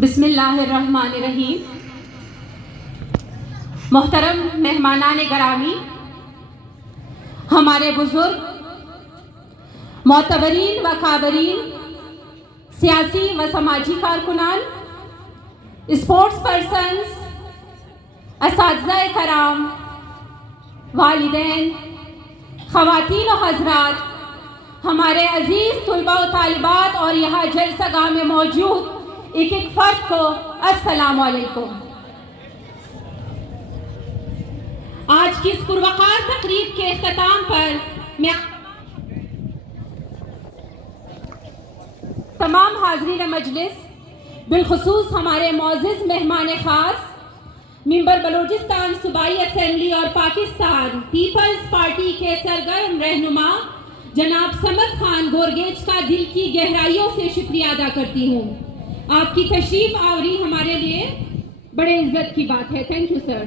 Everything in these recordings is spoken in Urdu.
بسم اللہ الرحمن الرحیم۔ محترم مہمانان گرامی، ہمارے بزرگ، معتبرین و کابرین، سیاسی و سماجی کارکنان، اسپورٹس پرسنز، اساتذہ کرام، والدین، خواتین و حضرات، ہمارے عزیز طلباء و طالبات اور یہاں جلسہ گاہ میں موجود ایک ایک فرد کو السلام علیکم۔ آج کی اس پروقار تقریب کے اختتام پر میں تمام حاضرین مجلس، بالخصوص ہمارے معزز مہمان خاص ممبر بلوچستان صوبائی اسمبلی اور پاکستان پیپلز پارٹی کے سرگرم رہنما جناب صمد خان گورگیچ کا دل کی گہرائیوں سے شکریہ ادا کرتی ہوں۔ آپ کی تشریف آوری ہمارے لیے بڑے عزت کی بات ہے۔ Thank you sir.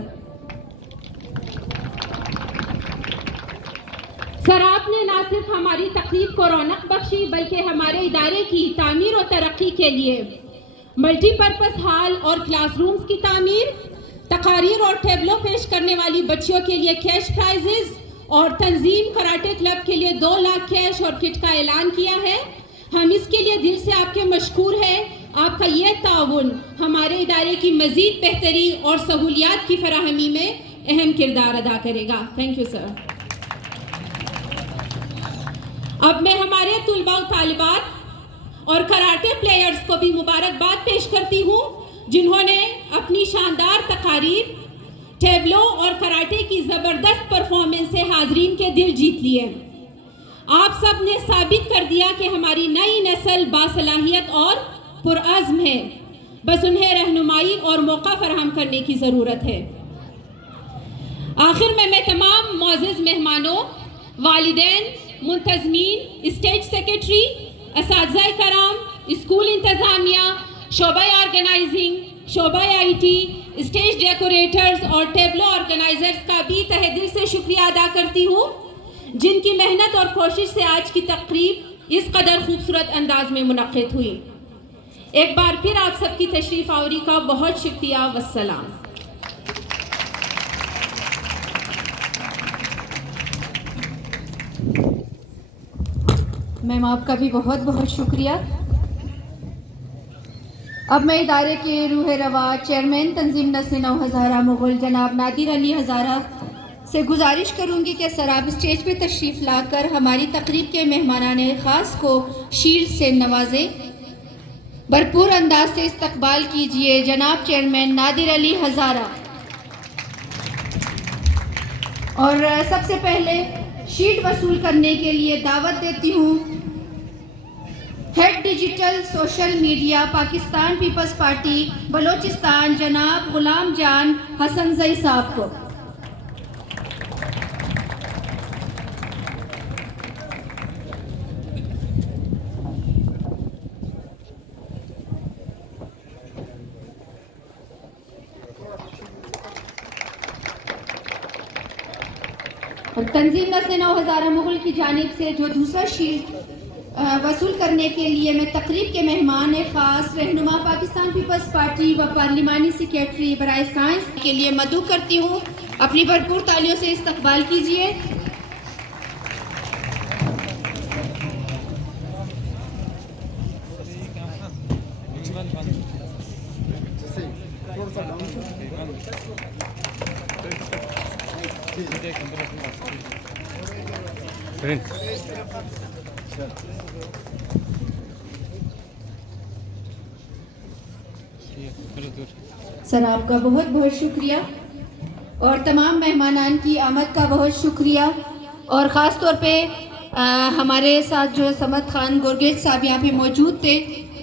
سر، آپ نے نہ صرف ہماری تقریب کو رونق بخشی بلکہ ہمارے ادارے کی تعمیر و ترقی کے لیے ملٹی پرپز ہال اور کلاس رومز کی تعمیر، تقاریر اور ٹیبلوں پیش کرنے والی بچیوں کے لیے کیش پرائزز اور تنظیم کراٹے کلب کے لیے 2 لاکھ کیش اور کٹ کا اعلان کیا ہے۔ ہم اس کے لیے دل سے آپ کے مشکور ہیں۔ آپ کا یہ تعاون ہمارے ادارے کی مزید بہتری اور سہولیات کی فراہمی میں اہم کردار ادا کرے گا۔ Thank you sir. اب میں ہمارے طلباء و طالبات اور کراٹے پلیئرز کو بھی مبارکباد پیش کرتی ہوں، جنہوں نے اپنی شاندار تقاریر، ٹیبلوں اور کراٹے کی زبردست پرفارمنس سے حاضرین کے دل جیت لیے۔ آپ سب نے ثابت کر دیا کہ ہماری نئی نسل باصلاحیت اور پرعزم ہے، بس انہیں رہنمائی اور موقع فراہم کرنے کی ضرورت ہے۔ آخر میں تمام معزز مہمانوں، والدین، منتظمین، اسٹیج سیکرٹری، اساتذہ کرام، اسکول انتظامیہ، شعبہ آرگنائزنگ، شعبہ آئی ٹی، اسٹیج ڈیکوریٹرز اور ٹیبلو آرگنائزرز کا بھی تہہ دل سے شکریہ ادا کرتی ہوں، جن کی محنت اور کوشش سے آج کی تقریب اس قدر خوبصورت انداز میں منعقد ہوئی۔ ایک بار پھر آپ سب کی تشریف آوری کا بہت شکریہ۔ والسلام۔ میم، آپ کا بھی بہت بہت شکریہ۔ اب میں ادارے کے روح رواں چیئرمین تنظیم نسل نو ہزارہ مغل جناب نادر علی ہزارہ سے گزارش کروں گی کہ سر آپ اسٹیج پہ تشریف لا کر ہماری تقریب کے مہمانان خاص کو شیلڈ سے نوازیں۔ بھرپور انداز سے استقبال کیجیے جناب چیئرمین نادر علی ہزارہ۔ اور سب سے پہلے شیٹ وصول کرنے کے لیے دعوت دیتی ہوں head digital social media Pakistan Peoples Party Balochistan جناب غلام جان حسن زئی صاحب کو۔ اور تنظیم نسل نو ہزارہ مغل کی جانب سے جو دوسرا شیلڈ وصول کرنے کے لیے میں تقریب کے مہمان خاص رہنما پاکستان پیپلز پارٹی و پارلیمانی سیکریٹری برائے سائنس کے لیے مدعو کرتی ہوں۔ اپنی بھرپور تالیوں سے استقبال کیجیے۔ سر، آپ کا بہت بہت شکریہ اور تمام مہمانان کی آمد کا بہت شکریہ، اور خاص طور پہ ہمارے ساتھ جو صمد خان گورگیچ صاحب یہاں پہ موجود تھے،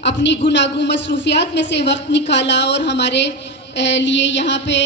اپنی گناگوں مصروفیات میں سے وقت نکالا اور ہمارے لیے یہاں پہ